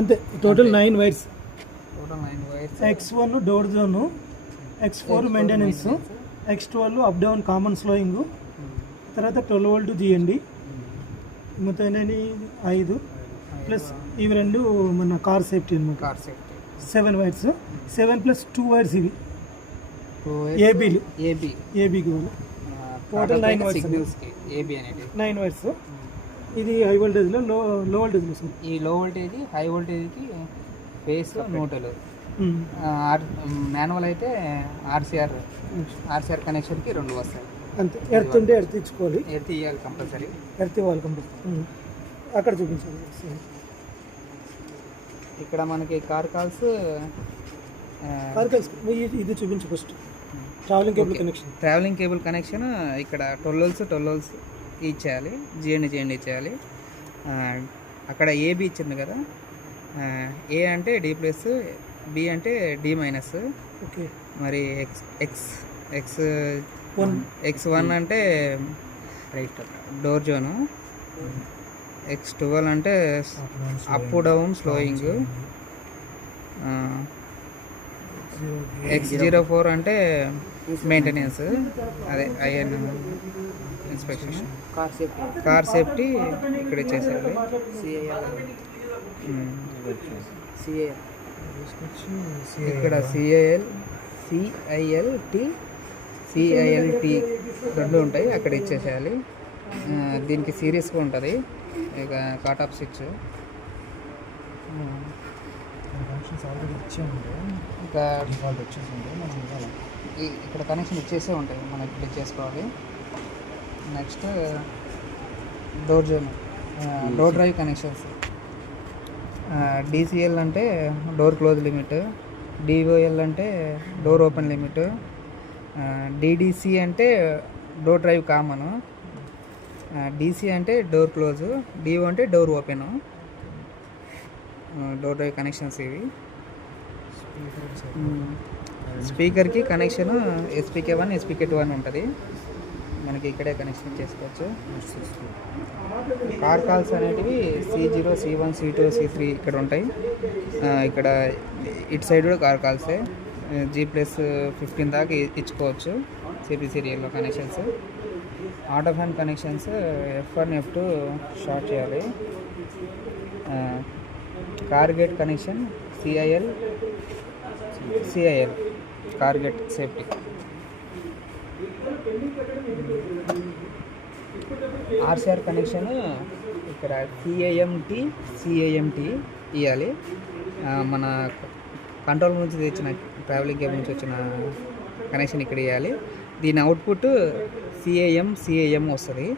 అంతే total 9 wires. Total 9 wires. X1 door zone, X4 maintenance, X12 up down common slowing, తర్వాత 12 volt GND, మొత్తం 5 plus ఇవి 2 మన car safety అనమాట. Car safety 7 wires. 7 plus 2 wires ఇవి ఏబీకి టోటల్ 9 వైర్స్. 9 వైర్స్. ఇది హై వోల్టేజ్లో లో వోల్టేజ్లో సార్. ఈ లో వోల్టేజ్ హై వోల్టేజ్కి ఫేస్ న్యూట్రల్. మాన్యువల్ అయితే ఆర్సీఆర్ కనెక్షన్కి 2 వస్తాయి అంతే. ఎర్త్ ఉంటే ఎర్త్ ఇచ్చుకోవాలి, ఎర్త్ ఇవ్వాలి కంపల్సరీ. ఎర్త్ ఇవ్వాలి కంపల్సరీ. అక్కడ చూపించాలి. ఇక్కడ మనకి కార్ కాల్స్ ఇది చూపించు ఫస్ట్. ట్రావెలింగ్ కేబుల్ కనెక్షన్ ఇక్కడ 12 వోల్ట్స్ ఇచ్చేయాలి, జిఎండి ఇచ్చేయాలి. అక్కడ ఏబి ఇచ్చింది కదా, ఏ అంటే డి ప్లస్, బి అంటే డి మైనస్. ఓకే. మరి X1 అంటే డోర్ జోను, X12 అంటే అప్ డౌన్ స్లోయింగ్, X04 అంటే మెయింటెనెన్స్, అదే ఐఎన్ ఇన్స్పెక్షన్. కార్ సేఫ్టీ ఇక్కడ ఇచ్చేసేయాలి. ఇక్కడ CILT 2 ఉంటాయి, అక్కడ ఇచ్చేసేయాలి. దీనికి సీరియస్గా ఉంటుంది. ఇక కాట్ ఆఫ్ స్విచ్ ఇంకా ఇక్కడ కనెక్షన్ ఇచ్చేసే ఉంటాయి, మనం ఇక్కడ చేసుకోవాలి. Next door zone, door drive connections. DCL అంటే డోర్ క్లోజ్ లిమిట్, DOL అంటే డోర్ ఓపెన్ లిమిట్, DDC అంటే డోర్ డ్రైవ్ కామన్, DC అంటే డోర్ క్లోజ్, DO అంటే door open. Door drive connections ఇవి. స్పీకర్కి కనెక్షన్ SPK1 SPK2 అని ఉంటుంది, మనకి ఇక్కడే కనెక్షన్ చేసుకోవచ్చు. కార్ కాల్స్ అనేటివి C0 C1 C2 C3 ఇక్కడ ఉంటాయి. ఇక్కడ ఇటు సైడ్ కూడా కార్ కాల్సే, G+15 దాకా ఇచ్చుకోవచ్చు. CP సీరియల్లో connections. Auto fan connections F1 F2 short చేయాలి. Car gate connection CIL car gate safety. RCR connection ఇక్కడ CAMT ఇవ్వాలి. మన కంట్రోల్ నుంచి తెచ్చిన ట్రావెలింగ్ కేబుల్ నుంచి వచ్చిన కనెక్షన్ ఇక్కడ ఇవ్వాలి. దీని అవుట్పుట్ CAM వస్తుంది.